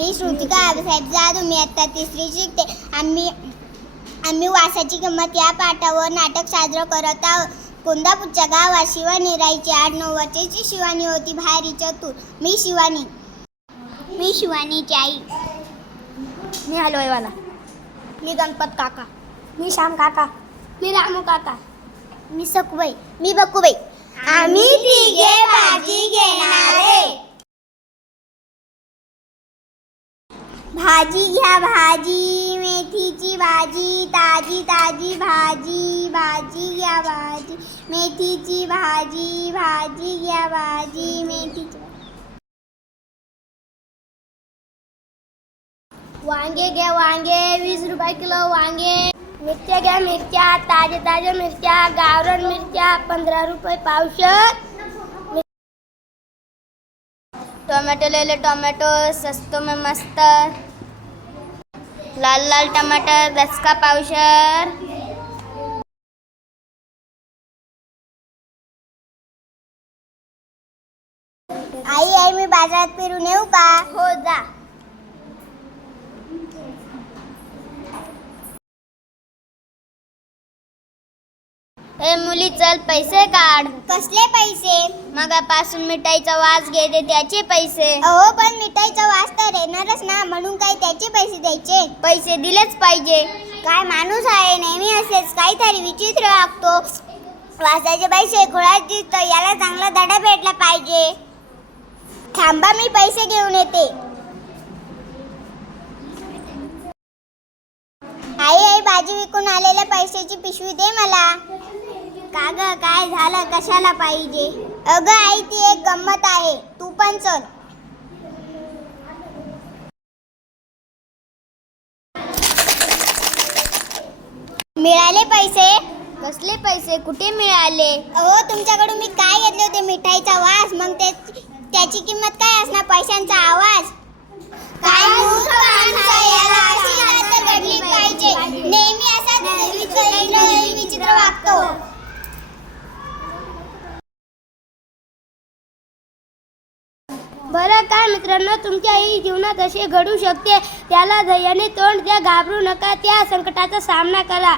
मी श्रुतिका आबासाहेब जाधव मी आता तिसरी शिकते. आम्ही आम्ही वासाची किंमत या पाठावर नाटक साजरं करत आहोत. कोंदापूरच्या गावात शिवानी राहायची आठ नऊ वर्षाची शिवानी होती भारी चतुर. मी शिवानी. मी शिवानीची आई. मी हलवाईवाला मी गणपत काका. मी श्याम काका. मी रामू काका. मी सकुबाई मी बकुबाई. आम्ही तिघे भाजी घेणारे. भाजी घ्या भाजी मेथीची भाजी ताजी ताजी भाजी भाजी घ्या भाजी मेथीची भाजी भाजी घ्या भाजी मेथीची वांगे घ्या वांगे वीस रुपये किलो वांगे. मिरच्या घ्या मिरच्या ताज्या ताज्या मिरच्या गावरण मिरच्या पंधरा रुपये पावशर. टोमॅटो ले टोमॅटो सस्तो में मस्त. लाल लाल टमाटर दस का पावशर. आई आई मी बाजारात फिरून येऊ का? हो जा. ए मुली चल पैसे काढ. कसले पैसे? मगापासून मिठाईचा वास घेते त्याचे पैसे. अहो पण मिठाईचा वास तर येणारच ना म्हणून काय त्याचे पैसे द्यायचे? पैसे दिलेच पाहिजे. काय माणूस आहे नेहमी असेच काहीतरी विचित्र वागतो. वासाचे पैसे खुळात दिसतो याला चांगला धडा भेटला पाहिजे. थांबा मी पैसे घेऊन येते. आई आई भाजी विकून आलेल्या पैशाची पिशवी दे मला. का ग काय झालं कशाला पाहिजे? अगं आई ती एक गंमत आहे. तू पण चल. मिळाले पैसे? कसले पैसे? कुठे मिळाले? अहो तुमच्याकडून मी काय घेतले होते? मिठाईचा वास. मग ते त्याची किंमत काय असणार? पैशांचा आवाज? काय मूर्ख माणूस आहे, याला अशी हालत घडली पाहिजे. नेहमी असा विचित्र वागतो. बरं काय मित्रांनो तुमच्याही जीवनात असे घडू शकते. त्याला धैर्याने तोंड द्या घाबरू नका. त्या संकटाचा सामना करा.